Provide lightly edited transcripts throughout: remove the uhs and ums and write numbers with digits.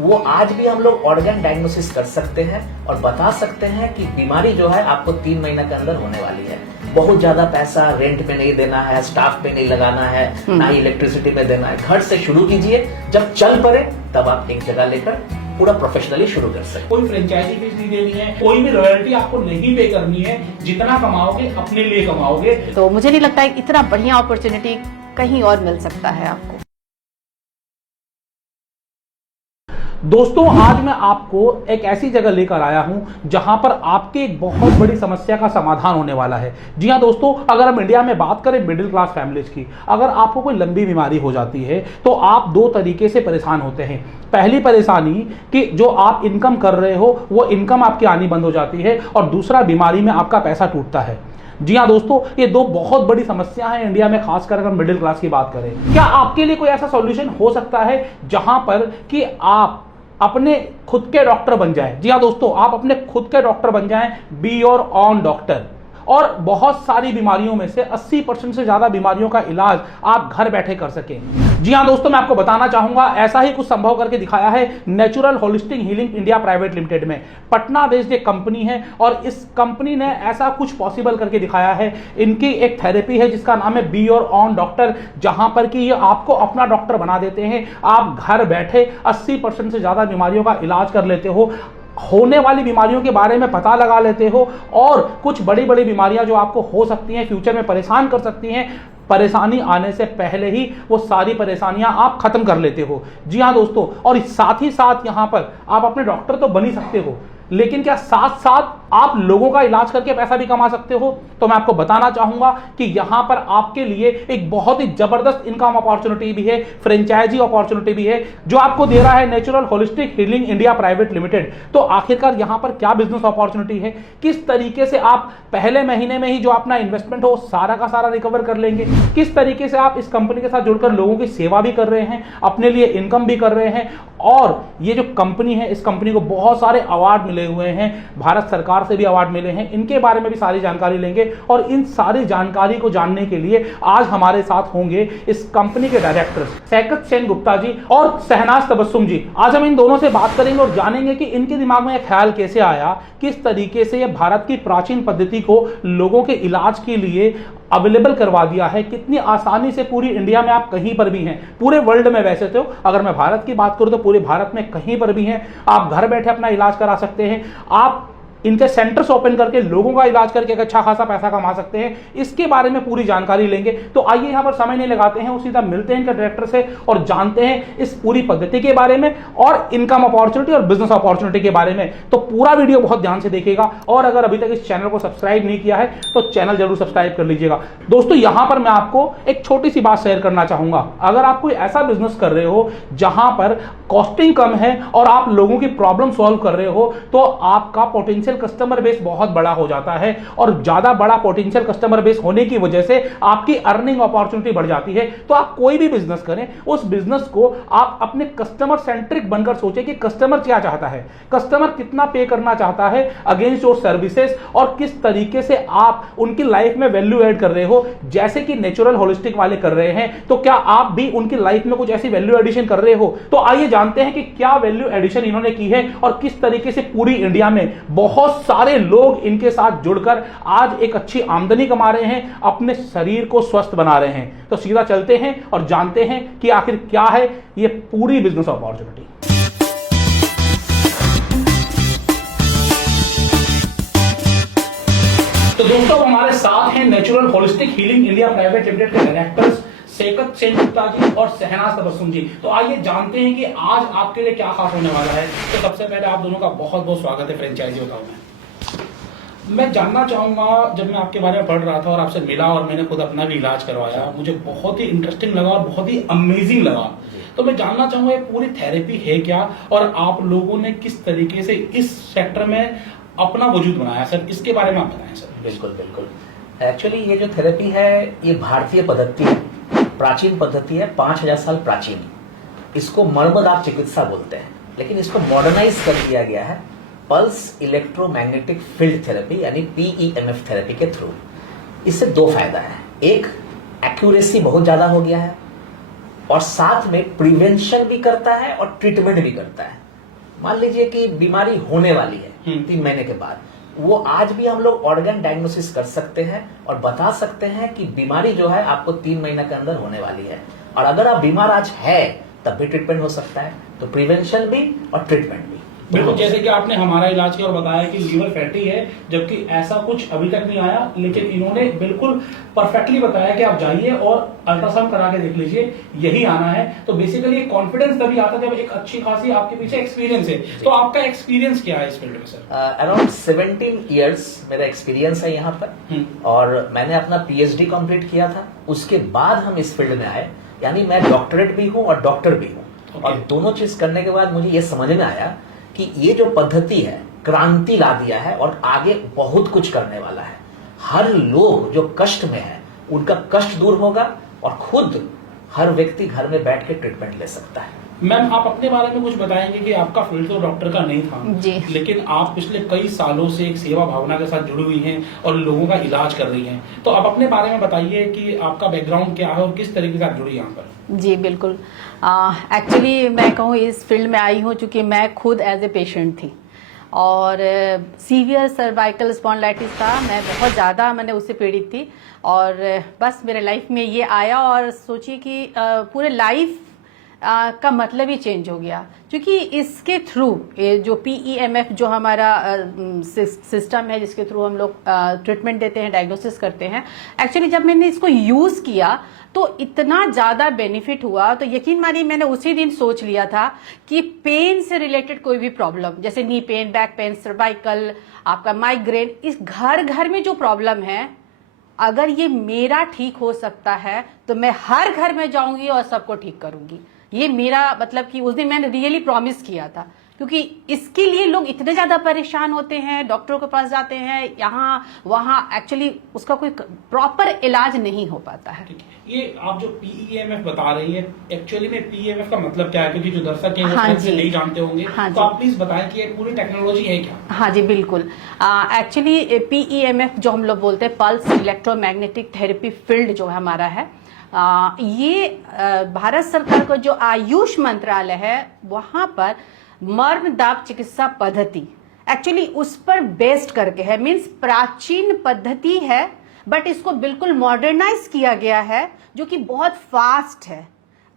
वो आज भी हम लोग ऑर्गन डायग्नोसिस कर सकते हैं और बता सकते हैं कि बीमारी जो है आपको 3 महीने के अंदर होने वाली है। बहुत ज्यादा पैसा रेंट पे नहीं देना है, स्टाफ पे नहीं लगाना है, ना ही इलेक्ट्रिसिटी पे देना है। घर से शुरू कीजिए, जब चल पड़े तब आप एक जगह लेकर पूरा प्रोफेशनली शुरू कर सकते। कोई फ्रेंचाइजी फीस नहीं देनी है, कोई भी रॉयल्टी आपको नहीं पे करनी है। जितना कमाओगे अपने लिए कमाओगे। तो मुझे नहीं लगता है इतना बढ़िया अपॉर्चुनिटी कहीं और मिल सकता है आपको। दोस्तों, आज मैं आपको एक ऐसी जगह लेकर आया हूं जहां पर आपके एक बहुत बड़ी समस्या का समाधान होने वाला है। जी हां दोस्तों, अगर हम इंडिया में बात करें मिडिल क्लास फैमिलीज की, अगर आपको कोई लंबी बीमारी हो जाती है तो आप 2 तरीके से परेशान होते हैं। पहली परेशानी कि जो आप इनकम कर रहे हो वो इनकम आपकी आनी बंद हो जाती है, और दूसरा बीमारी में आपका पैसा टूटता है। जी हाँ दोस्तों, ये 2 बहुत बड़ी समस्या है इंडिया में, खासकर अगर मिडिल क्लास की बात करें। क्या आपके लिए कोई ऐसा सॉल्यूशन हो सकता है जहां पर कि आप अपने खुद के डॉक्टर बन जाएं? जी हाँ दोस्तों, आप अपने खुद के डॉक्टर बन जाएं, बी योर ओन डॉक्टर, और बहुत सारी बीमारियों में से 80% से ज्यादा बीमारियों का इलाज आप घर बैठे कर सकें। जी हाँ दोस्तों, मैं आपको बताना चाहूंगा ऐसा ही कुछ संभव करके दिखाया है natural holistic healing India private limited में। पटना बेस्ड एक कंपनी है और इस कंपनी ने ऐसा कुछ पॉसिबल करके दिखाया है। इनकी एक थेरेपी है जिसका नाम है बी योर ओन डॉक्टर, जहां पर कि ये आपको अपना डॉक्टर बना देते हैं। आप घर बैठे 80% से ज्यादा बीमारियों का इलाज कर लेते हो, होने वाली बीमारियों के बारे में पता लगा लेते हो, और कुछ बड़ी बड़ी बीमारियां जो आपको हो सकती हैं, फ्यूचर में परेशान कर सकती हैं, परेशानी आने से पहले ही वो सारी परेशानियां आप खत्म कर लेते हो। जी हाँ दोस्तों, और साथ ही साथ यहां पर आप अपने डॉक्टर तो बन ही सकते हो, लेकिन क्या साथ साथ आप लोगों का इलाज करके पैसा भी कमा सकते हो? तो मैं आपको बताना चाहूंगा कि यहां पर आपके लिए एक बहुत ही जबरदस्त इनकम अपॉर्चुनिटी भी है, फ्रेंचाइजी अपॉर्चुनिटी भी है, जो आपको दे रहा है natural holistic healing India private limited. तो आखिरकार यहां पर क्या बिजनेस अपॉर्चुनिटी है, किस तरीके से आप पहले महीने में ही जो अपना इन्वेस्टमेंट हो सारा का सारा रिकवर कर लेंगे, किस तरीके से आप इस कंपनी के साथ जुड़कर लोगों की सेवा भी कर रहे हैं, अपने लिए इनकम भी कर रहे हैं, और ये जो कंपनी है, इस कंपनी को बहुत सारे अवार्ड मिले हुए हैं, भारत सरकार से भी अवार्ड मिले हैं, इनके बारे में भी सारी जानकारी लेंगे। और इन सारी जानकारी को जानने के लिए आज हमारे साथ होंगे इस कंपनी के डायरेक्टर सैकत सेन गुप्ता जी और शहनाज तबस्सुम जी। आज हम इन दोनों से बात करेंगे और जानेंगे कि इनके दिमाग में यह ख्याल कैसे आया, किस तरीके से यह भारत की प्राचीन पद्धति को लोगों के इलाज के लिए अवेलेबल करवा दिया है, कितनी आसानी से पूरी इंडिया में आप कहीं पर भी हैं, पूरे वर्ल्ड में। वैसे तो अगर मैं भारत की बात करूं तो पूरे भारत में कहीं पर भी हैं, आप घर बैठे अपना इलाज करा सकते हैं। आप इनके सेंटर्स ओपन करके लोगों का इलाज करके एक अच्छा खासा पैसा कमा सकते हैं। इसके बारे में पूरी जानकारी लेंगे। तो आइए यहां पर समय नहीं लगाते हैं, सीधा मिलते हैं इनके डायरेक्टर से और जानते हैं इस पूरी पद्धति के बारे में और इनकम अपॉर्चुनिटी और बिजनेस अपॉर्चुनिटी के बारे में। तो पूरा वीडियो बहुत ध्यान से देखिएगा, और अगर अभी तक इस चैनल को सब्सक्राइब नहीं किया है तो चैनल जरूर सब्सक्राइब कर लीजिएगा। दोस्तों, यहां पर मैं आपको एक छोटी सी बात शेयर करना चाहूंगा। अगर आप कोई ऐसा बिजनेस कर रहे हो जहां पर कॉस्टिंग कम है और आप लोगों की प्रॉब्लम सॉल्व कर रहे हो, तो आपका पोटेंशियल कस्टमर बेस बहुत बड़ा हो जाता है, और ज्यादा बड़ा पोटेंशियल कस्टमर बेस होने की वजह से आपकी अर्निंग अपॉर्चुनिटी बढ़ जाती है। तो आप कोई भी बिजनेस करें, उस बिजनेस को आप अपने कस्टमर सेंट्रिक बनकर सोचें कि कस्टमर क्या चाहता है, कस्टमर कितना पे करना चाहता है अगेंस्ट योर सर्विसेज, और किस तरीके से आप उनकी लाइफ में वैल्यू ऐड कर रहे हो, जैसे कि नेचुरल होलिस्टिक वाले कर रहे हैं। तो क्या आप भी उनकी लाइफ में कुछ ऐसी वैल्यू एडिशन कर रहे हो? तो आइए जानते हैं कि क्या वैल्यू एडिशन इन्होंने की है और किस तरीके से पूरी इंडिया में बहुत सारे लोग इनके साथ जुड़कर आज एक अच्छी आमदनी कमा रहे हैं, अपने शरीर को स्वस्थ बना रहे हैं। तो सीधा चलते हैं और जानते हैं कि आखिर क्या है ये पूरी बिजनेस अपॉर्चुनिटी। तो दोस्तों, हमारे साथ हैं natural holistic healing India private limited के डायरेक्टर्स सैकत सेन गुप्ता जी और शहनाज तबस्सुम जी। तो आइए जानते हैं कि आज आपके लिए क्या खास होने वाला है। तो सबसे पहले आप दोनों का बहुत बहुत स्वागत है फ्रेंचाइजी बताओ। मैं जानना चाहूंगा, जब मैं आपके बारे में पढ़ रहा था और आपसे मिला और मैंने खुद अपना भी इलाज करवाया, मुझे बहुत ही इंटरेस्टिंग लगा और बहुत ही अमेजिंग लगा। तो मैं जानना चाहूंगा ये पूरी थेरेपी है क्या, और आप लोगों ने किस तरीके से इस सेक्टर में अपना वजूद बनाया सर, इसके बारे में आप बताएं सर। बिल्कुल बिल्कुल। एक्चुअली ये जो थेरेपी है ये भारतीय पद्धति है, प्राचीन पद्धति है, 5000 साल प्राचीन। इसको मर्मदाप चिकित्सा बोलते हैं, लेकिन इसको मॉडर्नाइज कर दिया गया है पल्स इलेक्ट्रोमैग्नेटिक फील्ड थेरेपी यानी PEMF थेरेपी के थ्रू। इससे 2 फायदा है। एक, एक्यूरेसी बहुत ज्यादा हो गया है, और साथ में प्रिवेंशन भी करता है और ट्रीटमेंट भी करता है। मान लीजिए कि बीमारी होने वाली है 3 महीने के बाद, वो आज भी हम लोग ऑर्गन डायग्नोसिस कर सकते हैं और बता सकते हैं कि बीमारी जो है आपको 3 महीने के अंदर होने वाली है। और अगर आप बीमार आज है तब भी ट्रीटमेंट हो सकता है। तो प्रिवेंशन भी और ट्रीटमेंट भी। बिल्कुल, जैसे कि आपने हमारा इलाज किया और बताया कि लीवर फैटी है, जबकि ऐसा कुछ अभी तक नहीं आया, लेकिन इन्होंने बिल्कुल परफेक्टली बताया कि आप जाइए और अल्ट्रासाउंड करा के देख लीजिए, यही आना है। तो बेसिकली कॉन्फिडेंस तभी आता है जब एक अच्छी खासी आपके पीछे एक्सपीरियंस है। तो आपका एक्सपीरियंस क्या है इस फील्ड में सर? अराउंड 17 ईयर्स मेरा एक्सपीरियंस है यहाँ पर, और मैंने अपना PhD कंप्लीट किया था। उसके बाद हम इस फील्ड में आए, यानी मैं डॉक्टरेट भी हूँ और डॉक्टर भी हूँ। और दोनों चीज करने के बाद मुझे ये समझ में आया कि ये जो पद्धति है क्रांति ला दिया है और आगे बहुत कुछ करने वाला है। हर लोग जो कष्ट में है उनका कष्ट दूर होगा और खुद हर व्यक्ति घर में बैठ के ट्रीटमेंट ले सकता है। मैम, आप अपने बारे में कुछ बताएंगे कि आपका फील्ड तो डॉक्टर का नहीं था जी, लेकिन आप पिछले कई सालों से एक सेवा भावना के साथ जुड़ी हुई हैं और लोगों का इलाज कर रही हैं। तो आप अपने बारे में बताइए कि आपका बैकग्राउंड क्या है और किस तरीके से आप जुड़ी यहाँ पर। जी बिल्कुल। एक्चुअली मैं कहूँ इस फील्ड में आई हूँ क्योंकि मैं खुद एज ए पेशेंट थी और सीवियर सर्वाइकल स्पॉन्डिलाइटिस था। मैं बहुत ज़्यादा मैंने उससे पीड़ित थी और बस मेरे लाइफ में ये आया और सोचिए कि पूरे लाइफ का मतलब ही चेंज हो गया, क्योंकि इसके थ्रू जो PEMF जो हमारा सिस्टम है जिसके थ्रू हम लोग ट्रीटमेंट देते हैं, डायग्नोसिस करते हैं, एक्चुअली जब मैंने इसको यूज़ किया तो इतना ज़्यादा बेनिफिट हुआ। तो यकीन मानिए मैंने उसी दिन सोच लिया था कि पेन से रिलेटेड कोई भी प्रॉब्लम, जैसे knee pain, back pain, cervical, आपका माइग्रेन, इस घर घर में जो प्रॉब्लम है, अगर ये मेरा ठीक हो सकता है तो मैं हर घर में जाऊंगी और सबको ठीक करूंगी। ये मेरा मतलब कि उस दिन मैंने रियली प्रॉमिस किया था, क्योंकि इसके लिए लोग इतने ज़्यादा परेशान होते हैं, डॉक्टरों के पास जाते हैं, यहाँ वहाँ, एक्चुअली उसका कोई प्रॉपर इलाज नहीं हो पाता है। ये आप जो PEMF बता रही है, एक्चुअली में PEMF का मतलब क्या है? क्योंकि जो दर्शक हैं वो हाँ शायद से नहीं जानते होंगे, हाँ तो आप प्लीज बताएं कि ये पूरी टेक्नोलॉजी है क्या? हाँ जी बिल्कुल। एक्चुअली PEMF जो हम लोग बोलते हैं, पल्स इलेक्ट्रोमैग्नेटिक थेरेपी फील्ड जो हमारा है, ये भारत सरकार का जो आयुष मंत्रालय है वहाँ पर मर्म दाब चिकित्सा पद्धति एक्चुअली उस पर बेस्ड करके है। मीन्स प्राचीन पद्धति है बट इसको बिल्कुल मॉडर्नाइज किया गया है, जो कि बहुत फास्ट है,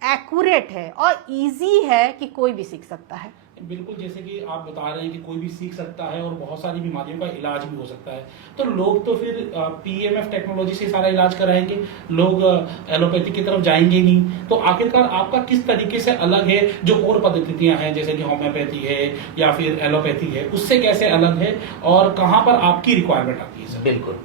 एक्यूरेट है और इजी है कि कोई भी सीख सकता है। बिल्कुल, जैसे कि आप बता रहे हैं कि कोई भी सीख सकता है और बहुत सारी बीमारियों का इलाज भी हो सकता है। तो लोग तो फिर PEMF टेक्नोलॉजी से सारा इलाज कराएंगे, लोग एलोपैथी की तरफ जाएंगे नहीं। तो आखिरकार आपका किस तरीके से अलग है? जो और पद्धतियां हैं जैसे कि होम्योपैथी है या फिर एलोपैथी है, उससे कैसे अलग है और कहाँ पर आपकी रिक्वायरमेंट आती है? बिल्कुल,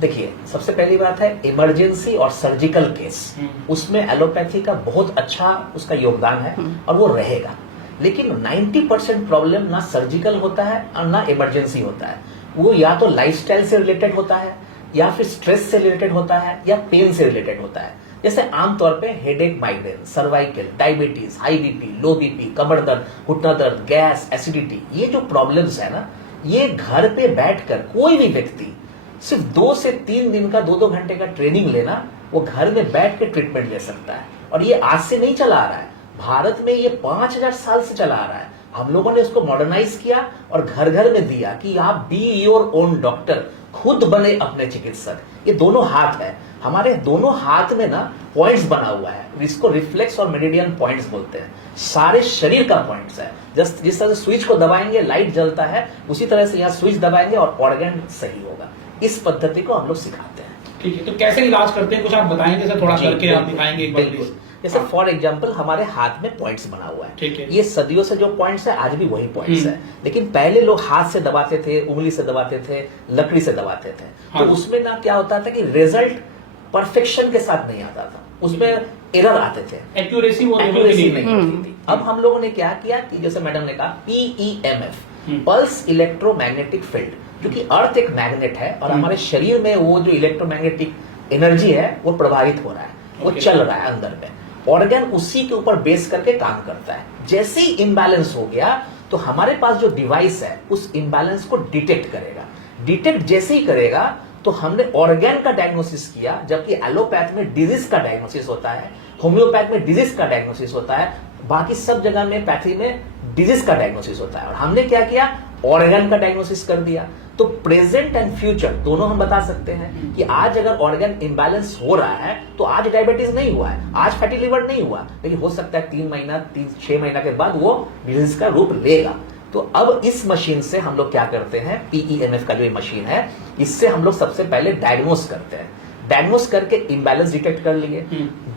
देखिए, सबसे पहली बात है इमरजेंसी और सर्जिकल केस, उसमें एलोपैथी का बहुत अच्छा उसका योगदान है और वो रहेगा। लेकिन 90% प्रॉब्लम ना सर्जिकल होता है और ना इमरजेंसी होता है। वो या तो लाइफस्टाइल से रिलेटेड होता है या फिर स्ट्रेस से रिलेटेड होता है या पेन से रिलेटेड होता है। जैसे आमतौर पे headache, migraine, cervical, diabetes, high BP, लो BP, कमर दर्द, घुटना दर्द, गैस, एसिडिटी, ये जो प्रॉब्लम्स है ना, ये घर पे बैठकर कोई भी व्यक्ति सिर्फ 2 से 3 दिन का 2-2 घंटे का ट्रेनिंग लेना, वो घर में बैठ के ट्रीटमेंट ले सकता है। और ये आज से नहीं चला आ रहा है, भारत में ये 5000 साल से चला आ रहा है। हम लोगों ने इसको मॉडर्नाइज किया और घर घर में दिया कि आप बी योर ओन डॉक्टर, खुद बने अपने चिकित्सक। ये दोनों हाथ है, हमारे दोनों हाथ में ना पॉइंट्स बना हुआ है, इसको रिफ्लेक्स और मेरिडियन पॉइंट्स बोलते हैं। सारे शरीर का पॉइंट्स है। जिस तरह से स्विच को दबाएंगे लाइट जलता है, उसी तरह से यहाँ स्विच दबाएंगे और ऑर्गन सही होगा। इस पद्धति को हम लोग सिखाते हैं। ठीक है, तो कैसे इलाज करते हैं कुछ आप बताएंगे सर? थोड़ा करके आप दिखाएंगे एक बार प्लीज। जैसे फॉर एग्जाम्पल हमारे हाथ में पॉइंट्स बना हुआ है, ठीक है। ये सदियों से जो पॉइंट्स है आज भी वही पॉइंट्स है। लेकिन पहले लोग हाथ से दबाते थे, उंगली से दबाते थे, लकड़ी से दबाते थे। हाँ। तो उसमें ना क्या होता था कि रिजल्ट परफेक्शन के साथ नहीं आता था, उसमें एरर आते थे, एक्यूरेसी नहीं होती थी। अब हम लोगों ने क्या किया कि जैसे मैडम ने कहा PEMF, पल्स इलेक्ट्रोमैग्नेटिक फील्ड, क्योंकि अर्थ एक मैग्नेट है और हमारे शरीर में वो जो इलेक्ट्रोमैग्नेटिक एनर्जी है वो प्रभावित हो रहा है, वो चल रहा है अंदर में। ऑर्गन उसी के ऊपर बेस करके काम करता है। जैसे ही इम्बैलेंस हो गया तो हमारे पास जो डिवाइस है उस इम्बैलेंस को डिटेक्ट करेगा। डिटेक्ट जैसे ही करेगा तो हमने ऑर्गन का डायग्नोसिस किया, जबकि एलोपैथ में डिजीज का डायग्नोसिस होता है, होम्योपैथ में डिजीज का डायग्नोसिस होता है, बाकी सब जगह में पैथी में डिजीज का डायग्नोसिस होता है। और हमने क्या किया, ऑर्गन का डायग्नोसिस कर दिया। तो प्रेजेंट एंड फ्यूचर दोनों हम बता सकते हैं कि आज अगर ऑर्गन इम्बैलेंस हो रहा है तो आज डायबिटीज नहीं हुआ है, आज फैटी लिवर नहीं हुआ, लेकिन हो सकता है 6 महीना के बाद वो डिजीज का रूप लेगा। तो अब इस मशीन से हम लोग क्या करते हैं, PEMF का जो ये मशीन है, इससे हम लोग सबसे पहले डायग्नोस करते हैं। डायग्नोस करके इम्बैलेंस डिटेक्ट कर लिए,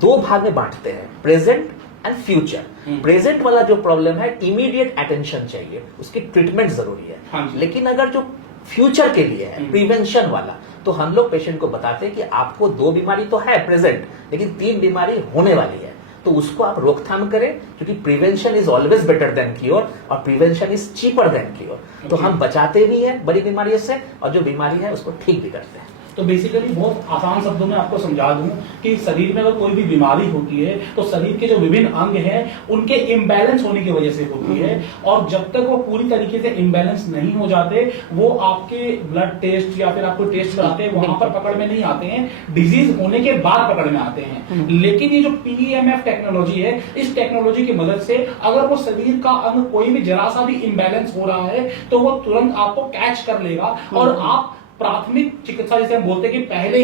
2 भाग में बांटते हैं, प्रेजेंट एंड फ्यूचर। प्रेजेंट वाला जो प्रॉब्लम है, इमीडिएट अटेंशन चाहिए, उसकी ट्रीटमेंट जरूरी है। हाँ जी। लेकिन अगर जो फ्यूचर के लिए है, प्रिवेंशन वाला, तो हम लोग पेशेंट को बताते हैं कि आपको 2 बीमारी तो है प्रेजेंट, लेकिन 3 बीमारी होने वाली है, तो उसको आप रोकथाम करें, क्योंकि prevention is always better than cure और prevention is cheaper than cure. तो हम बचाते भी हैं बड़ी बीमारियों से, और जो बीमारी है उसको ठीक भी करते हैं। तो बेसिकली बहुत आसान शब्दों में आपको समझा दूं कि शरीर में अगर कोई भी बीमारी होती है तो शरीर के जो विभिन्न अंग हैं उनके इम्बैलेंस होने की वजह से होती है, और जब तक वो पूरी तरीके से इम्बैलेंस नहीं हो जाते वो आपके ब्लड टेस्ट या फिर आपको टेस्ट कराते हैं वहां पर पकड़ में नहीं आते हैं, डिजीज होने के बाद पकड़ में आते हैं। लेकिन ये जो PEMF टेक्नोलॉजी है, इस टेक्नोलॉजी की मदद से अगर वो शरीर का अंग कोई भी जरा सा भी इम्बैलेंस हो रहा है तो वो तुरंत आपको कैच कर लेगा, और आप प्राथमिक चिकित्सा जिसे हम बोलते हैं कि पहले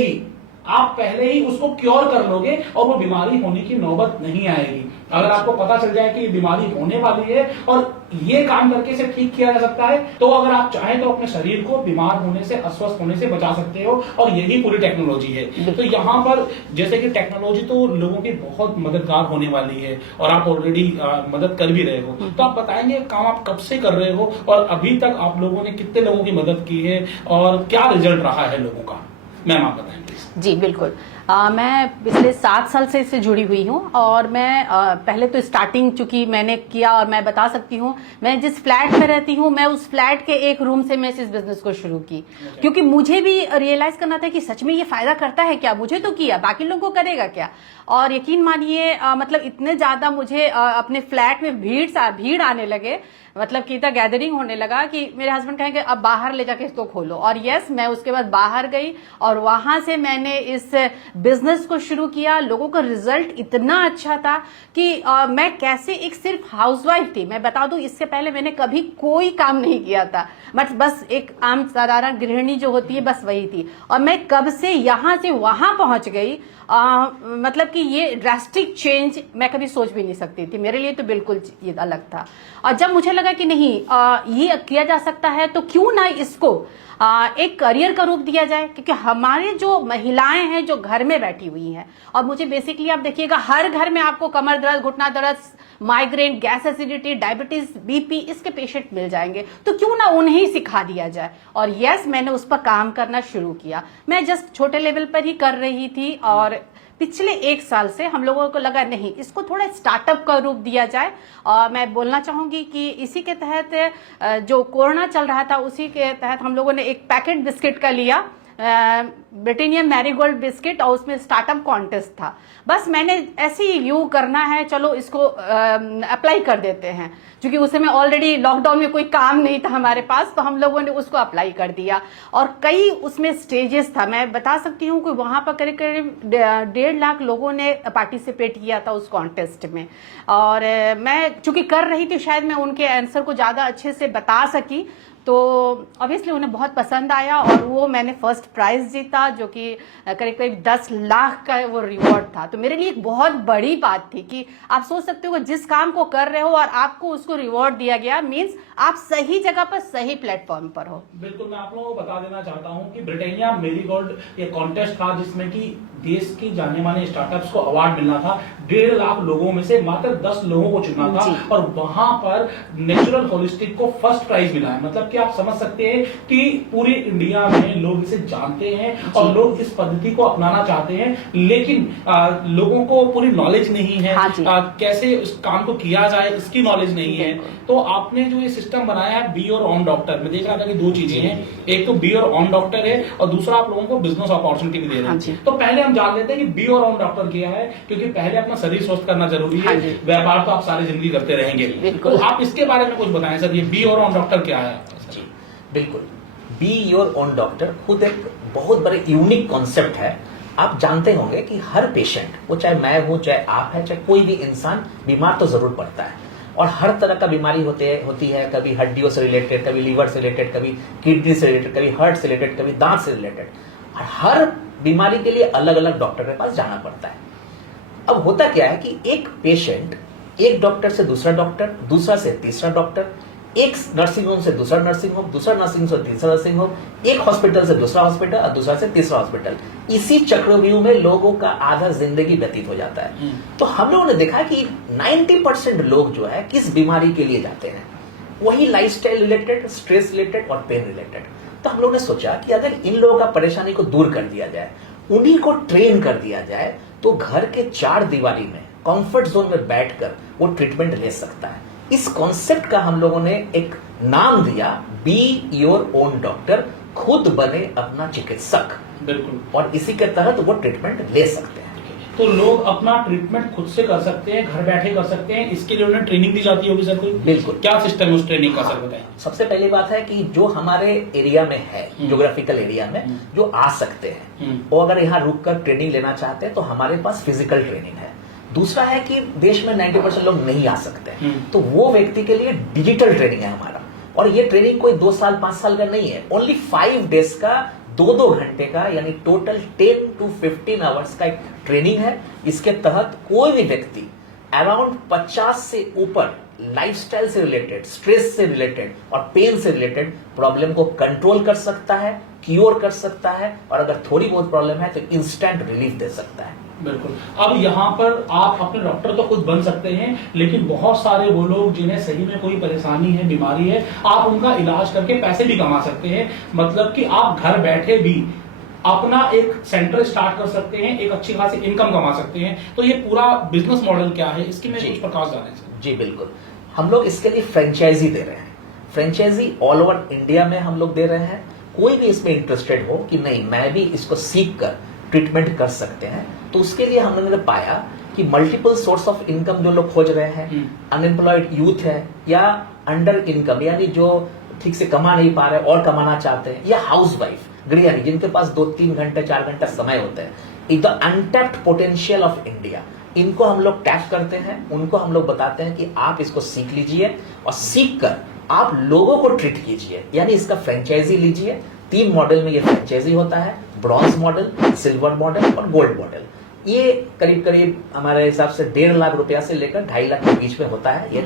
ही उसको क्योर कर लोगे और वो बीमारी होने की नौबत नहीं आएगी। अगर आपको पता चल जाए कि ये बीमारी होने वाली है और ये काम करके इसे ठीक किया जा सकता है, तो अगर आप चाहें तो अपने शरीर को बीमार होने से, अस्वस्थ होने से बचा सकते हो, और यही पूरी टेक्नोलॉजी है। तो यहाँ पर जैसे कि टेक्नोलॉजी तो लोगों की बहुत मददगार होने वाली है और आप ऑलरेडी मदद कर भी रहे हो, तो आप बताएंगे काम आप कब से कर रहे हो और अभी तक आप लोगों ने कितने लोगों की मदद की है और क्या रिजल्ट रहा है लोगों का, मैम आप बताएंगे। जी बिल्कुल। मैं पिछले 7 साल से इससे जुड़ी हुई हूँ, और मैं पहले तो स्टार्टिंग चूंकि मैंने किया, और मैं बता सकती हूँ मैं जिस फ्लैट में रहती हूँ, मैं उस फ्लैट के एक रूम से मैं इस बिजनेस को शुरू की, क्योंकि मुझे भी रियलाइज करना था कि सच में ये फायदा करता है क्या, मुझे तो किया, बाकी लोगों को करेगा क्या। और यकीन मानिए मतलब इतने ज्यादा मुझे अपने फ्लैट में भीड़ आने लगे, मतलब कि इतना गैदरिंग होने लगा कि मेरे हस्बैंड कहेंगे अब बाहर ले जाके इसको खोलो। और यस, मैं उसके बाद बाहर गई और वहां से मैंने इस बिजनेस को शुरू किया। लोगों का रिजल्ट इतना अच्छा था कि मैं कैसे एक सिर्फ हाउसवाइफ थी, मैं बता दूं इससे पहले मैंने कभी कोई काम नहीं किया था, बस एक आम साधारण गृहिणी जो होती है बस वही थी, और मैं कब से यहां से वहां पहुंच गई। मतलब कि ये ड्रास्टिक चेंज मैं कभी सोच भी नहीं सकती थी, मेरे लिए तो बिल्कुल ये अलग था। और जब मुझे लगा कि नहीं ये किया जा सकता है तो क्यों ना इसको एक करियर का रूप दिया जाए, क्योंकि हमारे जो महिलाएं हैं जो घर में बैठी हुई हैं, और मुझे बेसिकली आप देखिएगा हर घर में आपको कमर दर्द, घुटना दर्द, migraine, gas acidity, diabetes, BP इसके पेशेंट मिल जाएंगे, तो क्यों ना उन्हें सिखा दिया जाए। और यस, मैंने उस पर काम करना शुरू किया। मैं जस्ट छोटे लेवल पर ही कर रही थी, और पिछले 1 साल से हम लोगों को लगा नहीं इसको थोड़ा स्टार्टअप का रूप दिया जाए। और मैं बोलना चाहूंगी कि इसी के तहत जो कोरोना चल रहा था उसी के तहत हम लोगों ने एक पैकेट बिस्किट का लिया, ब्रिटानिया मैरीगोल्ड बिस्किट, और उसमें स्टार्टअप कॉन्टेस्ट था। बस मैंने ऐसे ही यू करना है, चलो इसको अप्लाई कर देते हैं, क्योंकि उस समय ऑलरेडी लॉकडाउन में कोई काम नहीं था हमारे पास, तो हम लोगों ने उसको अप्लाई कर दिया। और कई उसमें स्टेजेस था, मैं बता सकती हूँ कि वहां पर करीब करीब 1.5 लाख लोगों ने पार्टिसिपेट किया था उस कॉन्टेस्ट में। और मैं चूंकि कर रही थी, शायद मैं उनके आंसर को ज्यादा अच्छे से बता सकी, तो ऑब्वियसली उन्हें बहुत पसंद आया, और वो मैंने फर्स्ट प्राइज जीता, जो कि करीब करीब 10 लाख का वो रिवॉर्ड था। तो मेरे लिए एक बहुत बड़ी बात थी कि आप सोच सकते हो जिस काम को कर रहे हो और आपको उसको रिवॉर्ड दिया गया, मीन्स आप सही जगह पर सही प्लेटफॉर्म पर हो। बिल्कुल, मैं आप लोगों को बता देना चाहता हूं कि ब्रिटानिया मैरीगोल्ड ये कॉन्टेस्ट था जिसमें कि देश के जाने माने स्टार्टअप्स को अवार्ड मिलना था। 1.5 लाख लोगों में से मात्र 10 लोगों को चुना था, और वहां पर नेचुरल होलिस्टिक को फर्स्ट प्राइज मिला है। मतलब कि आप समझ सकते हैं कि पूरी इंडिया में लोग इसे जानते हैं और लोग इस पद्धति को अपनाना चाहते हैं, लेकिन लोगों को पूरी नॉलेज नहीं है। कैसे इस काम को किया जाए इसकी नॉलेज नहीं है। तो आपने जो ये सिस्टम बनाया है बी योर ओन डॉक्टर, मैं देख रहा था कि 2 चीजें हैं, एक तो बी योर ओन डॉक्टर है और दूसरा आप लोगों को बिजनेस अपॉर्चुनिटी भी दे रहे हैं। तो पहले हम जान लेते हैं कि बी योर ओन डॉक्टर क्या है, क्योंकि पहले अपना शरीर स्वस्थ करना जरूरी है, व्यापार तो आप सारी जिंदगी करते रहेंगे। तो आप इसके बारे में कुछ बताएं सर, ये बी योर ओन डॉक्टर क्या है? बिल्कुल, बी योर ओन डॉक्टर खुद एक बहुत बड़े यूनिक कॉन्सेप्ट है। आप जानते होंगे कि हर पेशेंट, वो चाहे मैं हूं, चाहे आप है, चाहे कोई भी इंसान, बीमार तो जरूर पड़ता है। और हर तरह का बीमारी होती है, कभी हड्डियों से रिलेटेड, कभी लीवर से रिलेटेड, कभी किडनी से रिलेटेड, कभी हार्ट से रिलेटेड, कभी दांत से रिलेटेड। हर बीमारी के लिए अलग अलग डॉक्टर के पास जाना पड़ता है। अब होता क्या है कि एक पेशेंट एक डॉक्टर से दूसरा डॉक्टर, दूसरा से तीसरा डॉक्टर, एक नर्सिंग होम से दूसरा नर्सिंग होम, दूसरा नर्सिंग होम से तीसरा नर्सिंग होम, एक हॉस्पिटल से दूसरा हॉस्पिटल और दूसरा से तीसरा हॉस्पिटल, इसी चक्रव्यूह में लोगों का आधा जिंदगी व्यतीत हो जाता है। तो हम लोगों ने देखा कि 90% लोग जो है किस बीमारी के लिए जाते हैं, वही लाइफस्टाइल रिलेटेड, स्ट्रेस रिलेटेड और पेन रिलेटेड। तो हम लोगों ने सोचा कि अगर इन लोगों का परेशानी को दूर कर दिया जाए, उन्हीं को ट्रेन कर दिया जाए, तो घर के 4 दीवारी में कंफर्ट जोन में बैठकर वो ट्रीटमेंट ले सकता है। इस कॉन्सेप्ट का हम लोगों ने एक नाम दिया, बी योर ओन डॉक्टर, खुद बने अपना चिकित्सक। बिल्कुल। और इसी के तहत वो ट्रीटमेंट ले सकते हैं। तो लोग अपना ट्रीटमेंट खुद से कर सकते हैं, घर बैठे कर सकते हैं, इसके लिए उन्हें ट्रेनिंग दी जाती होगी सर कोई? बिल्कुल। क्या सिस्टम है उस ट्रेनिंग का, सर बताएं। सबसे पहली बात है कि जो हमारे एरिया में है, ज्योग्राफिकल एरिया में जो आ सकते हैं, वो अगर यहाँ रुक कर ट्रेनिंग लेना चाहते हैं तो हमारे पास फिजिकल ट्रेनिंग है। दूसरा है कि देश में 90% लोग नहीं आ सकते, तो वो व्यक्ति के लिए डिजिटल ट्रेनिंग है हमारा। और ये ट्रेनिंग कोई 2 साल 5 साल का नहीं है, ओनली 5 डेज का 2-2 घंटे का, यानी टोटल 10 to 15 आवर्स का एक ट्रेनिंग है। इसके तहत कोई भी व्यक्ति अराउंड 50 से ऊपर लाइफस्टाइल से रिलेटेड, स्ट्रेस से रिलेटेड और पेन से रिलेटेड प्रॉब्लम को कंट्रोल कर सकता है, क्योर कर सकता है, और अगर थोड़ी बहुत प्रॉब्लम है तो इंस्टेंट रिलीफ दे सकता है। बिल्कुल। अब यहाँ पर आप अपने डॉक्टर तो खुद बन सकते हैं, लेकिन बहुत सारे वो लोग जिन्हें सही में कोई परेशानी है, बीमारी है, आप उनका इलाज करके पैसे भी कमा सकते हैं। मतलब कि आप घर बैठे भी अपना एक सेंटर स्टार्ट कर सकते हैं, एक अच्छी खासी इनकम कमा सकते हैं। तो ये पूरा बिजनेस मॉडल क्या है, इसकी में कुछ प्रकाश डालें सर। जी बिल्कुल। हम लोग इसके लिए फ्रेंचाइजी दे रहे हैं। फ्रेंचाइजी ऑल ओवर इंडिया में हम लोग दे रहे हैं। कोई भी इसमें इंटरेस्टेड हो कि नहीं मैं भी इसको सीख कर ट्रीटमेंट कर सकते हैं, तो उसके लिए हम लोगों ने पाया कि मल्टीपल सोर्स ऑफ इनकम जो लोग खोज रहे हैं, अनएम्प्लॉयड यूथ है, या अंडर इनकम यानी जो ठीक से कमा नहीं पा रहे और कमाना चाहते हैं, या हाउस वाइफ, गृहिणी जिनके पास 2-3 घंटे 4 घंटा समय होता है, the untapped potential of India, इनको हम लोग टैप करते हैं। उनको हम लोग बताते हैं कि आप इसको सीख लीजिए और सीख कर आप लोगों को ट्रीट कीजिए, यानी इसका फ्रेंचाइजी लीजिए। 3 मॉडल में ये फ्रेंचाइजी होता है, ब्रॉन्ज मॉडल, सिल्वर मॉडल और गोल्ड मॉडल। ये करीब करीब हमारे हिसाब से 1.5 लाख रुपया से लेकर 2.5 लाख के बीच में होता है ये।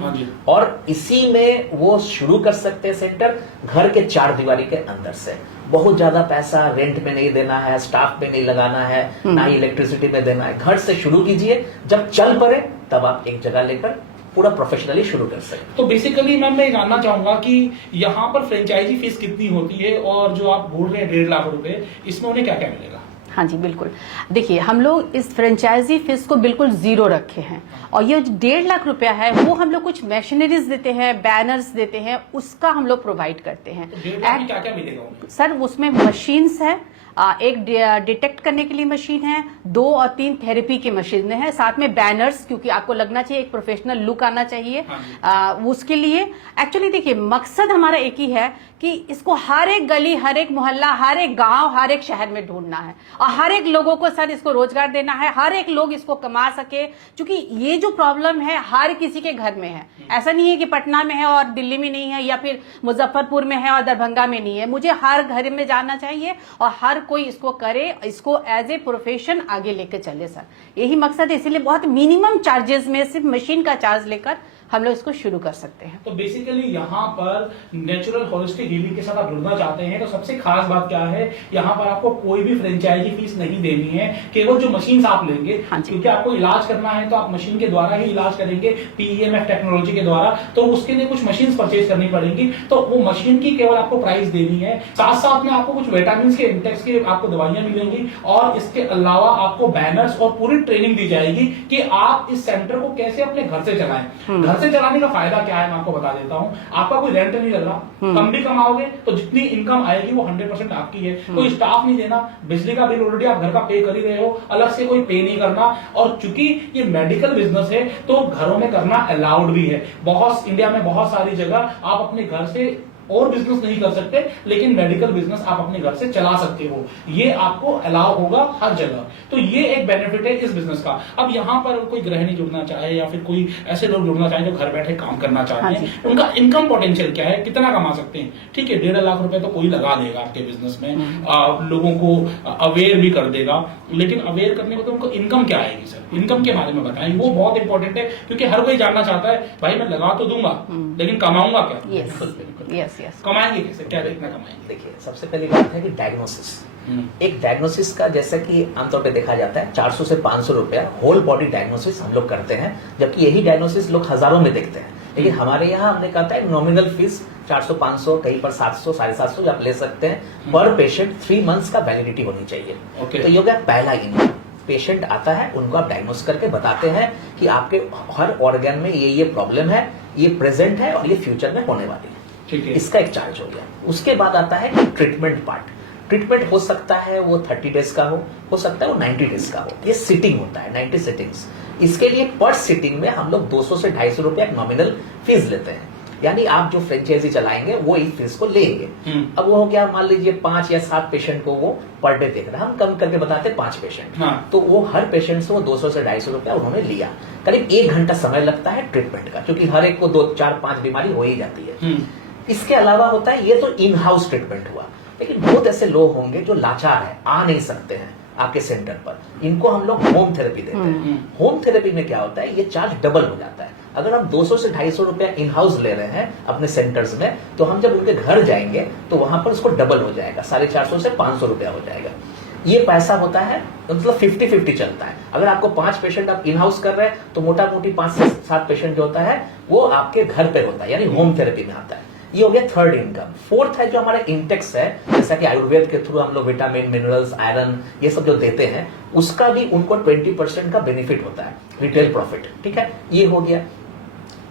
और इसी में वो शुरू कर सकते हैं सेंटर, घर के 4 दीवारी के अंदर से। बहुत ज्यादा पैसा रेंट में नहीं देना है, स्टाफ में नहीं लगाना है, ना ही इलेक्ट्रिसिटी में देना है। घर से शुरू कीजिए, जब चल पड़े तब आप एक जगह लेकर पूरा प्रोफेशनली शुरू कर सकते। तो बेसिकली मैम मैं जानना चाहूंगा कि यहाँ पर फ्रेंचाइजी फीस कितनी होती है, और जो आप बोल रहे हैं 1.5 लाख रुपए, इसमें उन्हें क्या क्या मिलेगा? हाँ जी बिल्कुल। देखिए हम लोग इस फ्रेंचाइजी फीस को बिल्कुल 0 रखे हैं, और ये जो 1.5 लाख रुपया है वो हम लोग कुछ मशीनरीज देते हैं, बैनर्स देते हैं, उसका हम लोग प्रोवाइड करते हैं। तो 1.5 लाख में क्या क्या मिलेगा सर? उसमें मशीन्स है, एक डिटेक्ट करने के लिए मशीन है, 2 और 3 थेरेपी की मशीन है, साथ में बैनर्स, क्योंकि आपको लगना चाहिए, एक प्रोफेशनल लुक आना चाहिए। उसके लिए एक्चुअली देखिए मकसद हमारा एक ही है कि इसको हर एक गली, हर एक मोहल्ला, हर एक गांव, हर एक शहर में ढूंढना है, और हर एक लोगों को सर इसको रोजगार देना है, हर एक लोग इसको कमा सके। क्योंकि ये जो प्रॉब्लम है हर किसी के घर में है, ऐसा नहीं है कि पटना में है और दिल्ली में नहीं है, या फिर मुजफ्फरपुर में है और दरभंगा में नहीं है। मुझे हर घर में जाना चाहिए और हर कोई इसको करे, इसको एज ए प्रोफेशन आगे लेकर चले सर, यही मकसद है। इसीलिए बहुत मिनिमम चार्जेस में सिर्फ मशीन का चार्ज लेकर हम लोग इसको शुरू कर सकते हैं। तो बेसिकली यहाँ पर नेचुरल होलिस्टिक हीलिंग के साथ आप जुड़ना चाहते हैं, तो सबसे खास बात क्या है, यहाँ पर आपको कोई भी फ्रेंचाइजी फीस नहीं देनी है, केवल जो मशीन आप लेंगे। हाँ, क्योंकि आपको इलाज करना है तो आप मशीन के द्वारा ही इलाज करेंगे, PEMF टेक्नोलॉजी के द्वारा, तो उसके लिए कुछ मशीन परचेज करनी पड़ेगी। तो वो मशीन की केवल आपको प्राइस देनी है, साथ साथ में आपको कुछ विटामिन के इंटेक्स की आपको दवाइयां मिलेंगी, और इसके अलावा आपको बैनर्स और पूरी ट्रेनिंग दी जाएगी कि आप इस सेंटर को कैसे अपने घर से चलाएं। घर से चलाने का फायदा क्या है मैं आपको बता देता हूं। आपका कोई रेंट नहीं लग रहा, कम भी कमाओगे तो जितनी इनकम आएगी वो 100% आपकी है। कोई स्टाफ नहीं देना, बिजली का बिल ऑलरेडी आप घर का पे कर ही रहे हो, अलग से कोई पे नहीं करना। और चूंकि ये मेडिकल बिजनेस है तो घरों में करना अलाउड भी है। इंडिया में बहुत सारी जगह आप अपने घर से और बिजनेस नहीं कर सकते, लेकिन मेडिकल बिजनेस आप अपने घर से चला सकते हो, ये आपको अलाउ होगा हर जगह। तो ये एक बेनिफिट है इस बिजनेस का। अब यहाँ पर कोई गृहिणी जुड़ना चाहे या फिर कोई ऐसे लोग जुड़ना चाहे जो घर बैठे काम करना चाहते हैं, उनका इनकम पोटेंशियल क्या है, कितना कमा सकते हैं? ठीक है, 1.5 लाख रुपए तो कोई लगा देगा आपके बिजनेस में, लोगों को अवेयर भी कर देगा, लेकिन अवेयर करने को तो उनको इनकम क्या आएगी सर? इनकम के बारे में बताएं, वो बहुत इंपॉर्टेंट है, क्योंकि हर कोई जानना चाहता है भाई मैं लगा तो दूंगा लेकिन कमाऊंगा क्या? यस कमाएंगे कैसे, क्या कितना कमाएंगे? देखिए, सबसे पहली बात है कि डायग्नोसिस। एक डायग्नोसिस का जैसा कि आमतौर पे देखा जाता है 400 से 500 रुपया होल बॉडी डायग्नोसिस हम लोग करते हैं, जबकि यही डायग्नोसिस लोग हजारों में देखते हैं। लेकिन हमारे यहाँ हमने कहा था नॉमिनल फीस 400-500, कहीं पर 700, 750 आप ले सकते हैं पर पेशेंट। 3 मंथ्स का वैलिडिटी होनी चाहिए। तो ये हो गया पहला इनकम। पेशेंट आता है, उनको आप डायग्नोस करके बताते हैं कि आपके हर ऑर्गन में ये प्रॉब्लम है, ये प्रेजेंट है और ये फ्यूचर में होने वाली है। ठीक है, इसका एक चार्ज हो गया। उसके बाद आता है ट्रीटमेंट पार्ट। ट्रीटमेंट हो सकता है वो 30 डेज का हो सकता है वो 90 डेज का हो। ये सिटिंग होता है, 90 सिटिंग्स। इसके लिए पर सिटिंग में हम लोग 200 से 250 रुपया नॉमिनल फीस लेते हैं। यानी आप जो फ्रेंचाइजी चलाएंगे वो इस फीस को लेंगे। अब वो हो गया, मान लीजिए 5 या 7 पेशेंट को वो पर डे देख रहे हैं, हम कम करके बताते हैं 5 पेशेंट। तो वो हर पेशेंट से वो 200 से 250 रुपया उन्होंने लिया। करीब 1 घंटा समय लगता है ट्रीटमेंट का, क्योंकि हर एक को 2, 4, 5 बीमारी हो ही जाती है। इसके अलावा होता है, ये तो इन हाउस ट्रीटमेंट हुआ, लेकिन बहुत ऐसे लोग होंगे जो लाचार है, आ नहीं सकते हैं आपके सेंटर पर, इनको हम लोग होम थेरेपी देते हैं। होम थेरेपी में क्या होता है, ये चार्ज डबल हो जाता है। अगर हम 200 से 250 रुपया इन हाउस ले रहे हैं अपने सेंटर्स में, तो हम जब उनके घर जाएंगे तो वहां पर उसको डबल हो जाएगा, 450 से 500 रुपया हो जाएगा। ये पैसा होता है, मतलब 50-50 चलता है। अगर आपको 5 पेशेंट आप इन हाउस कर रहे हैं तो मोटा मोटी 5 से 7 पेशेंट जो होता है वो आपके घर पे होता है, यानी होम थेरेपी में आता है। ये हो गया थर्ड इनकम। फोर्थ है जो हमारा इंटेक्स है, जैसा कि आयुर्वेद के थ्रू हम लोग विटामिन, मिनरल्स, आयरन ये सब जो देते हैं, उसका भी उनको 20% का बेनिफिट होता है, रिटेल प्रॉफिट। ठीक है, ये हो गया।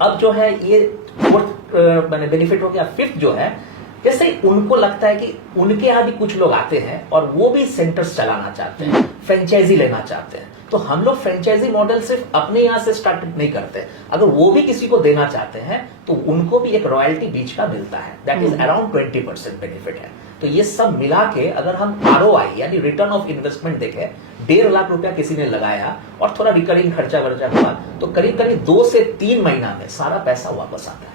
अब जो है ये फोर्थ मैंने बेनिफिट हो गया। फिफ्थ जो है, जैसे उनको लगता है कि उनके यहाँ भी कुछ लोग आते हैं और वो भी सेंटर्स चलाना चाहते हैं, फ्रेंचाइजी लेना चाहते हैं, तो हम लोग फ्रेंचाइजी मॉडल सिर्फ अपने यहाँ से स्टार्ट नहीं करते। अगर वो भी किसी को देना चाहते हैं तो उनको भी एक रॉयल्टी बीच का मिलता है, दैट इज अराउंड 20% बेनिफिट है। तो ये सब मिला के अगर हम ROI यानी रिटर्न ऑफ इन्वेस्टमेंट देखें, 1.5 लाख रुपया किसी ने लगाया और थोड़ा रिकरिंग खर्चा वर्चा हुआ, तो करीब करीब 2 से 3 महीना में सारा पैसा वापस आता है।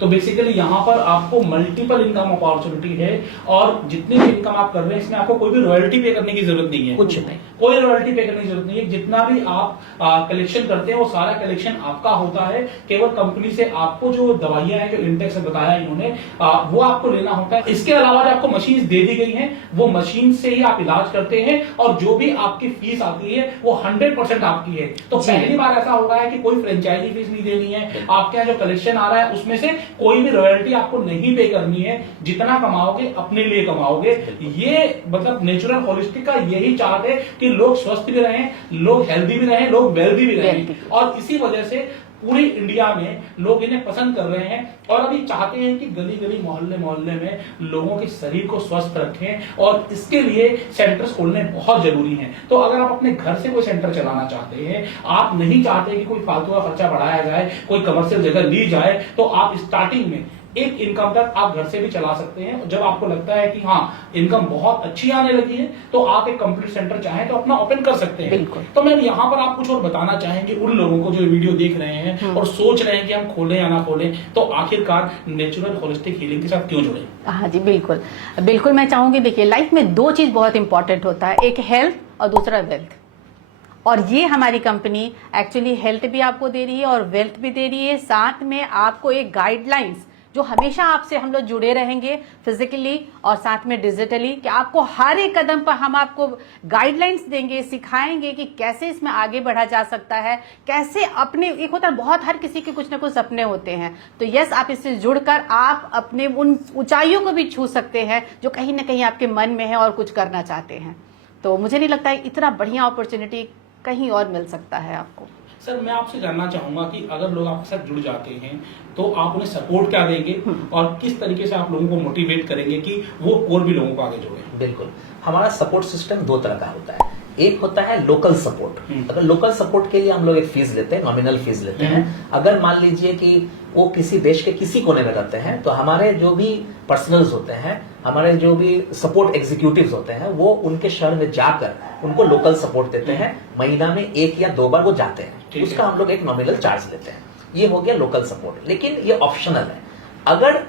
तो बेसिकली यहाँ पर आपको मल्टीपल इनकम अपॉर्चुनिटी है, और जितनी भी इनकम आप कर रहे हैं इसमें आपको कोई भी रॉयल्टी पे करने की जरूरत नहीं है, कुछ नहीं, कोई रॉयल्टी पे करने की जरूरत नहीं है। जितना भी आप कलेक्शन करते हैं वो सारा कलेक्शन आपका होता है। केवल कंपनी से आपको जो दवाइयां हैं, जो इंटेक्स बताया इन्होंने, वो आपको लेना होता है। इसके अलावा जो आपको मशीन दे दी गई है वो मशीन से ही आप इलाज करते हैं, और जो भी आपकी फीस आती है वो 100% आपकी है। तो पहली बार ऐसा हो रहा है कि कोई फ्रेंचाइजी फीस नहीं देनी है, आपके यहाँ जो कलेक्शन आ रहा है उसमें से कोई भी रॉयल्टी आपको नहीं पे करनी है। जितना कमाओगे अपने लिए कमाओगे। ये मतलब नेचुरल होलिस्टिक का यही चार्ट है कि लोग स्वस्थ भी रहें, लोग हेल्दी भी रहें, लोग वेल्दी भी रहें, और इसी वजह से पूरी इंडिया में लोग इन्हें पसंद कर रहे हैं, और अभी चाहते हैं कि गली गली मोहल्ले मोहल्ले में लोगों के शरीर को स्वस्थ रखें, और इसके लिए सेंटर्स खोलने बहुत जरूरी हैं। तो अगर आप अपने घर से कोई सेंटर चलाना चाहते हैं, आप नहीं चाहते कि कोई फालतू का खर्चा बढ़ाया जाए, कोई कमर्शियल जगह ली जाए, तो आप स्टार्टिंग में एक इनकम तक आप घर से भी चला सकते हैं। जब आपको लगता है कि हाँ इनकम बहुत अच्छी आने लगी है, तो आप एक कंप्लीट सेंटर चाहें तो अपना ओपन कर सकते हैं। तो मैम यहाँ पर आप कुछ और बताना चाहेंगे उन लोगों को जो वीडियो देख रहे हैं और सोच रहे हैं कि हम खोलें या ना खोलें, तो आखिरकार नेचुरल होलिस्टिक हीलिंग के साथ क्यों जुड़े? हाँ जी, बिल्कुल बिल्कुल। मैं चाहूंगी, देखिए लाइफ में 2 चीज बहुत इंपॉर्टेंट होता है, एक हेल्थ और दूसरा वेल्थ। और ये हमारी कंपनी एक्चुअली हेल्थ भी आपको दे रही है और वेल्थ भी दे रही है। साथ में आपको एक गाइडलाइंस जो हमेशा आपसे हम लोग जुड़े रहेंगे फिजिकली और साथ में डिजिटली, कि आपको हर एक कदम पर हम आपको गाइडलाइंस देंगे, सिखाएंगे कि कैसे इसमें आगे बढ़ा जा सकता है, कैसे अपने, एक होता है बहुत, हर किसी के कुछ ना कुछ सपने होते हैं, तो यस आप इससे जुड़कर आप अपने उन ऊंचाइयों को भी छू सकते हैं जो कहीं ना कहीं आपके मन में है और कुछ करना चाहते हैं। तो मुझे नहीं लगता है इतना बढ़िया अपॉर्चुनिटी कहीं और मिल सकता है आपको। सर मैं आपसे जानना चाहूंगा कि अगर लोग आपके साथ जुड़ जाते हैं तो आप उन्हें सपोर्ट क्या देंगे और किस तरीके से आप लोगों को मोटिवेट करेंगे कि वो और भी लोगों को आगे जोड़ें? बिल्कुल, हमारा सपोर्ट सिस्टम 2 तरह का होता है। एक होता है लोकल सपोर्ट। अगर लोकल सपोर्ट के लिए हम लोग एक फीस लेते हैं, नॉमिनल फीस लेते हैं। अगर मान लीजिए कि वो किसी देश के किसी कोने में रहते हैं, तो हमारे जो भी पर्सनल्स होते हैं, हमारे जो भी सपोर्ट एग्जीक्यूटिव्स होते हैं, वो उनके शहर में जाकर उनको लोकल सपोर्ट देते हैं। महीना में 1 या 2 बार वो जाते हैं, उसका हम लोग एक नॉमिनल चार्ज लेते हैं। ये हो गया लोकल सपोर्ट, लेकिन ये ऑप्शनल है। अगर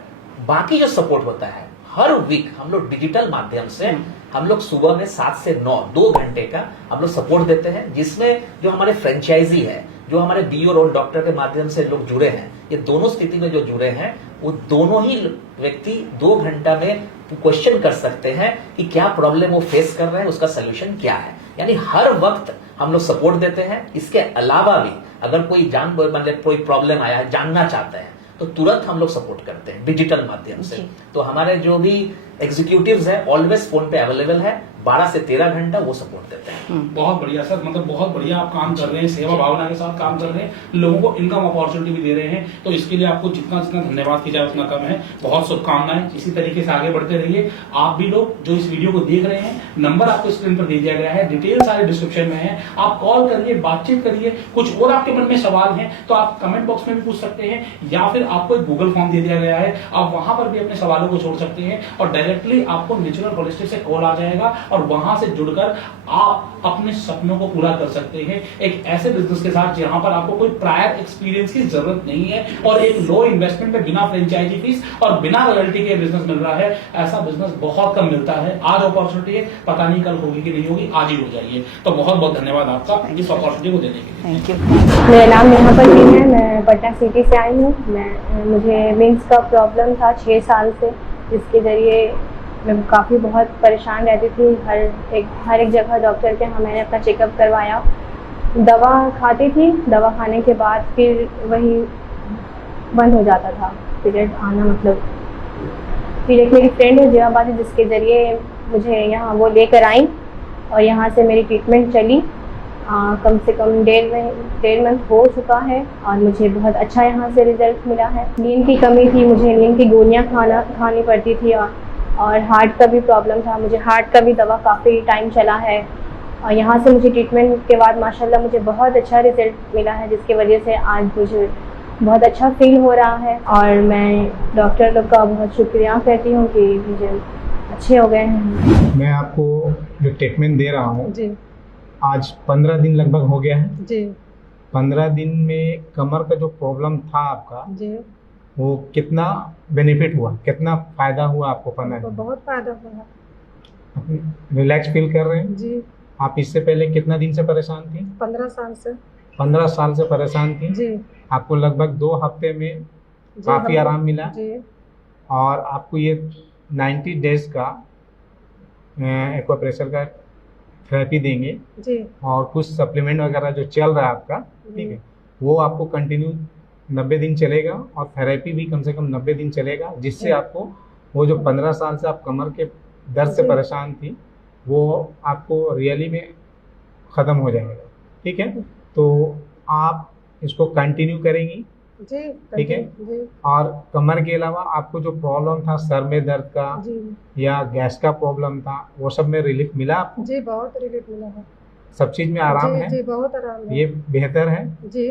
बाकी जो सपोर्ट होता है, हर वीक हम लोग डिजिटल माध्यम से हम लोग सुबह में 7 से 9 2 घंटे का हम लोग सपोर्ट देते हैं, जिसमें जो हमारे फ्रेंचाइजी है, जो हमारे बीओ रोल डॉक्टर के माध्यम से लोग जुड़े हैं, ये दोनों स्थिति में जो जुड़े हैं, वो दोनों ही व्यक्ति 2 घंटा में क्वेश्चन कर सकते हैं कि क्या प्रॉब्लम वो फेस कर रहे हैं, उसका सोल्यूशन क्या है। यानी हर वक्त हम लोग सपोर्ट देते हैं। इसके अलावा भी अगर कोई मतलब कोई प्रॉब्लम आया है, जानना चाहते हैं, तो तुरंत हम लोग सपोर्ट करते हैं डिजिटल माध्यम से। तो हमारे जो भी एग्जीक्यूटिव्स है ऑलवेज फोन पे अवेलेबल है, 12 से 13 घंटा वो सपोर्ट देते हैं। बहुत बढ़िया सर, मतलब बहुत बढ़िया आप काम कर रहे हैं, सेवा भावना के साथ काम कर रहे हैं, लोगों को इनकम अपॉर्चुनिटी भी दे रहे हैं। तो इसके लिए आपको जितना जितना धन्यवाद किया जाए उतना कम है। बहुत शुभकामनाएं, इसी तरीके से आगे बढ़ते रहिए। आप भी लोग जो इस वीडियो को देख रहे हैं, नंबर आपको स्क्रीन पर दे दिया गया है, डिटेल सारे डिस्क्रिप्शन में है। आप कॉल करिए, बातचीत करिए। कुछ और आपके मन में सवाल है तो आप कमेंट बॉक्स में भी पूछ सकते हैं, या फिर आपको एक गूगल फॉर्म दे दिया गया है, आप वहां पर भी अपने सवालों को छोड़ सकते हैं और डायरेक्टली आपको नेचुरल होलिस्टिक से कॉल आ जाएगा और वहां से जुड़कर आप अपने सपनों को पूरा कर सकते हैं एक ऐसे बिजनेस के साथ जहां पर आपको कोई प्रायर एक्सपीरियंस की जरूरत नहीं है और एक लो इन्वेस्टमेंट में बिना फ्रेंचाइजी फीस और बिना रॉयल्टी के बिजनेस मिल रहा है। ऐसा बिजनेस बहुत कम मिलता है। आज अपॉर्चुनिटी है, पता नहीं कल होगी कि नहीं होगी, आज ही हो जाइए। तो बहुत बहुत धन्यवाद आपका इस अपॉर्चुनिटी को देने के लिए। Thank you. मेरा नाम नेहा परवीन है, मैं पटना सिटी से आई हूँ। मुझे विंग्स का प्रॉब्लम था 6 साल से, जिसके ज़रिए मैं काफ़ी बहुत परेशान रहती थी। हर एक जगह डॉक्टर के यहाँ मैंने अपना चेकअप करवाया, दवा खाती थी, दवा खाने के बाद फिर वही बंद हो जाता था पीरियड आना। मतलब फिर एक मेरी फ्रेंड है जयाबाद, जिसके ज़रिए मुझे यहाँ वो लेकर आई और यहाँ से मेरी ट्रीटमेंट चली। कम से कम 1.5 मंथ हो चुका है और मुझे बहुत अच्छा यहाँ से रिजल्ट मिला है। नींद की कमी थी, मुझे नींद की गोलियाँ खानी पड़ती थी और हार्ट का भी प्रॉब्लम था, मुझे हार्ट का भी दवा काफ़ी टाइम चला है। और यहाँ से मुझे ट्रीटमेंट के बाद माशाल्लाह मुझे बहुत अच्छा रिजल्ट मिला है, जिसकी वजह से आज मुझे बहुत अच्छा फील हो रहा है। और मैं डॉक्टर लोग का बहुत शुक्रिया करती हूँ कि मुझे अच्छे हो गए हैं। मैं आपको जो ट्रीटमेंट दे रहा हूँ जी आज 15 दिन लगभग हो गया है। जी 15 दिन में कमर का जो प्रॉब्लम था आपका, जी वो कितना बेनिफिट हुआ, कितना फायदा हुआ आपको 15 तो दिन? बहुत फायदा हुआ। रिलैक्स फील कर रहे हैं? जी आप इससे पहले कितना दिन से परेशान थी? 15 साल से। 15 साल से परेशान थी। जी आपको लगभग 2 हफ्ते में जी काफ़ी हम- आराम मिला जी और आपको ये 90 डेज का एक्वाप्रेशर का थेरेपी देंगे जी और कुछ सप्लीमेंट वगैरह जो चल रहा है आपका, ठीक है, वो आपको कंटिन्यू 90 दिन चलेगा और थेरेपी भी कम से कम 90 दिन चलेगा, जिससे आपको वो जो 15 साल से आप कमर के दर्द से जी। परेशान थी वो आपको रियली में ख़त्म हो जाएगा। ठीक है, तो आप इसको कंटिन्यू करेंगी, जी ठीक है। जी और कमर के अलावा आपको जो प्रॉब्लम था सर में दर्द का जी या गैस का प्रॉब्लम था, वो सब में रिलीफ मिला आपको? जी बहुत रिलीफ मिला है। सब चीज़ में आराम जी है? जी बहुत आराम है। ये बेहतर है? जी